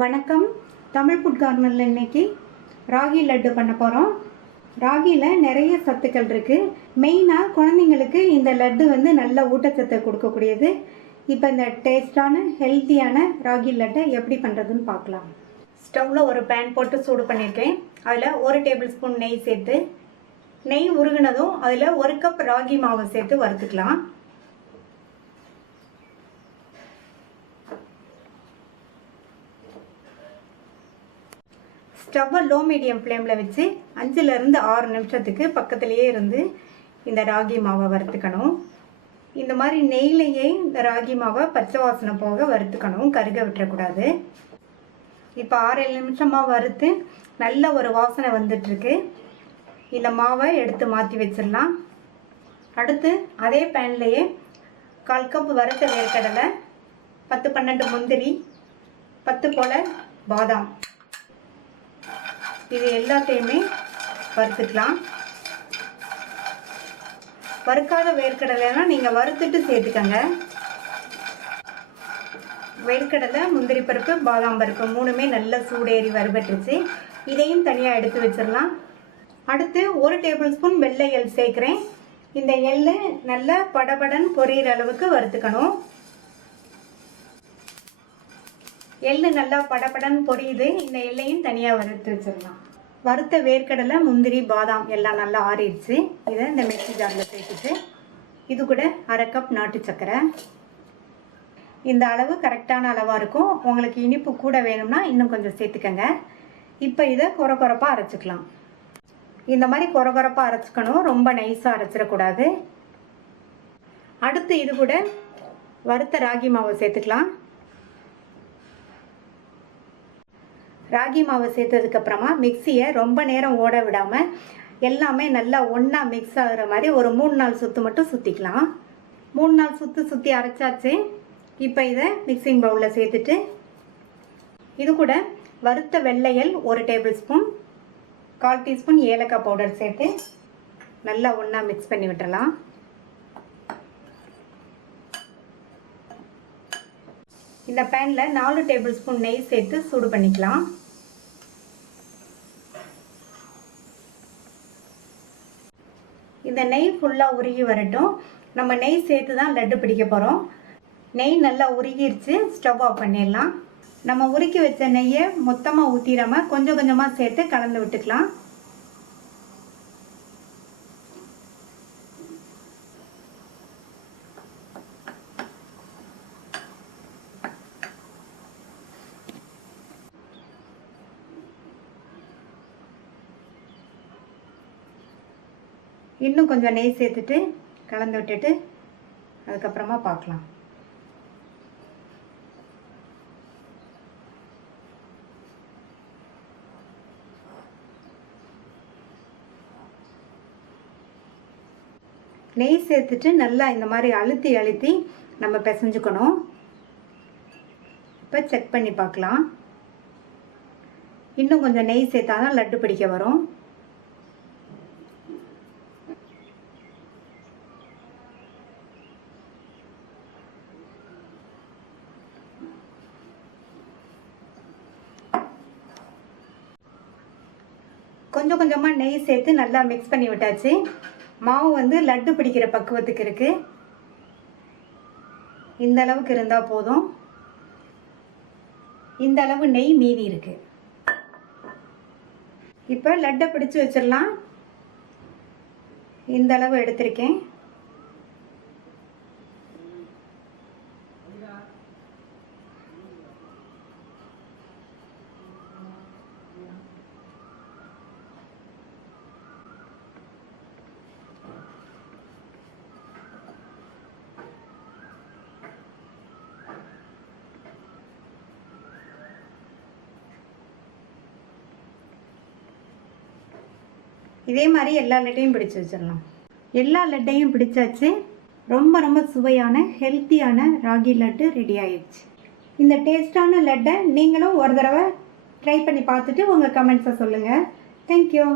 வணக்கம். தமிழ் ஃபுட் கார்னரில் இன்னைக்கு ராகி லட்டு பண்ண போகிறோம். ராகியில் நிறைய சத்துக்கள் இருக்குது. மெயினாக குழந்தைங்களுக்கு இந்த லட்டு நல்ல ஊட்டச்சத்தை கொடுக்கக்கூடியது. இப்போ இந்த டேஸ்டான ஹெல்த்தியான ராகி லட்டை எப்படி பண்ணுறதுன்னு பார்க்கலாம். ஸ்டவ்வில் ஒரு பேன் போட்டு சூடு பண்ணியிருக்கேன். அதில் 1 டேபிள் ஸ்பூன் நெய் சேர்த்து, நெய் உருகினதும் அதில் 1 கப் ராகி மாவை சேர்த்து வறுத்துக்கலாம். ஸ்டவ்வை லோ மீடியம் ஃப்ளேமில் வச்சு 5லேருந்து 6 நிமிஷத்துக்கு பக்கத்துலேயே இருந்து இந்த ராகி மாவை வறுத்துக்கணும். இந்த மாதிரி நெய்லையே இந்த ராகி மாவை பச்சை வாசனை போக வறுத்துக்கணும், கருக விட்டுறக்கூடாது. இப்போ 6-7 நிமிஷமாக வறுத்து நல்ல ஒரு வாசனை வந்துட்டுருக்கு. இந்த மாவை எடுத்து மாற்றி வச்சிடலாம். அடுத்து அதே பேன்லேயே 1/4 கப் வறுத்த வேர்க்கடலை, 10-12 முந்திரி, 10 போல் பாதாம், இது எல்லாத்தையுமே வறுத்துக்கலாம். வறுக்காத வேர்க்கடலைனா நீங்கள் வறுத்துட்டு சேர்த்துக்கங்க. வேர்க்கடலை, முந்திரி பருப்பு, பாதாம் பருப்பு 3மே நல்ல சூடேறி வறுபட்டுருச்சு. இதையும் தனியாக எடுத்து வச்சிடலாம். அடுத்து 1 டேபிள் ஸ்பூன் வெள்ளை எள் சேர்க்குறேன். இந்த எள் நல்லா படபடன் பொரியிற அளவுக்கு வறுத்துக்கணும். எள்ளு நல்லா படபடன் பொரியுது. இந்த எள்ளையும் தனியாக வறுத்து வச்சிடலாம். வறுத்த வேர்க்கடலை, முந்திரி, பாதாம் எல்லாம் நல்லா ஆறிடுச்சு. இதை இந்த மிக்ஸி ஜாரில் சேர்த்துட்டு இது கூட 1/2 கப் நாட்டு சர்க்கரை. இந்த அளவு கரெக்டான அளவாக இருக்கும். உங்களுக்கு இனிப்பு கூட வேணும்னா இன்னும் கொஞ்சம் சேர்த்துக்கங்க. இப்போ இதை கொரப்பாக அரைச்சிக்கலாம். இந்த மாதிரி கொரப்பாக அரைச்சிக்கணும், ரொம்ப நைஸாக அரைச்சிடக்கூடாது. அடுத்து இது கூட வறுத்த ராகி மாவை சேர்த்துக்கலாம். ராகி மாவை சேர்த்ததுக்கப்புறமா மிக்சியை ரொம்ப நேரம் ஓட விடாமல் எல்லாமே நல்லா ஒன்றா மிக்ஸ் ஆகிற மாதிரி ஒரு 3-4 சுற்று மட்டும் சுற்றிக்கலாம். 3-4 சுற்றி அரைச்சாச்சு. இப்போ இதை மிக்சிங் பவுலில் சேர்த்துட்டு இது கூட வறுத்த வெள்ளையல் 1 டேபிள் ஸ்பூன், 1/4 டீஸ்பூன் ஏலக்காய் பவுடர் சேர்த்து நல்லா ஒன்றா மிக்ஸ் பண்ணி விட்டுறலாம். இந்த பேனில் 4 டேபிள் ஸ்பூன் நெய் சேர்த்து சூடு பண்ணிக்கலாம். இந்த நெய் ஃபுல்லாக உருகி வரட்டும். நம்ம நெய் சேர்த்து தான் லட்டு பிடிக்க போகிறோம். நெய் நல்லா உருகிருச்சு. ஸ்டவ் ஆஃப் பண்ணிடலாம். நம்ம உருக்கி வச்ச நெய்யை மொத்தமாக ஊற்றிடாமல் கொஞ்சம் கொஞ்சமாக சேர்த்து கலந்து விட்டுக்கலாம். இன்னும் கொஞ்சம் நெய் சேர்த்துட்டு கலந்து விட்டுட்டு அதுக்கப்புறமா பார்க்கலாம். நெய் சேர்த்துட்டு நல்லா இந்த மாதிரி அழுத்தி நம்ம பிசைஞ்சுக்கணும். இப்போ செக் பண்ணி பார்க்கலாம். இன்னும் கொஞ்சம் நெய் சேர்த்தா தான் லட்டு பிடிக்க வரும். கொஞ்சம் கொஞ்சமாக நெய் சேர்த்து நல்லா மிக்ஸ் பண்ணி விட்டாச்சு. மாவு லட்டு பிடிக்கிற பக்குவத்துக்கு இருக்கு. இந்த அளவுக்கு இருந்தால் போதும். இந்த அளவு நெய் மீதி இருக்கு. இப்போ லட்டை பிடிச்சு வச்சிடலாம். இந்த அளவு எடுத்திருக்கேன். இதே மாதிரி எல்லா லட்டையும் பிடிச்சு வச்சிடலாம். எல்லா லட்டையும் பிடிச்சாச்சு. ரொம்ப சுவையான ஹெல்த்தியான ராகி லட்டு ரெடி ஆயிடுச்சு. இந்த டேஸ்டான லட்டை நீங்களும் ஒரு தடவை ட்ரை பண்ணி பார்த்துட்டு உங்கள் கமெண்ட்ஸை சொல்லுங்கள். தேங்க்யூ.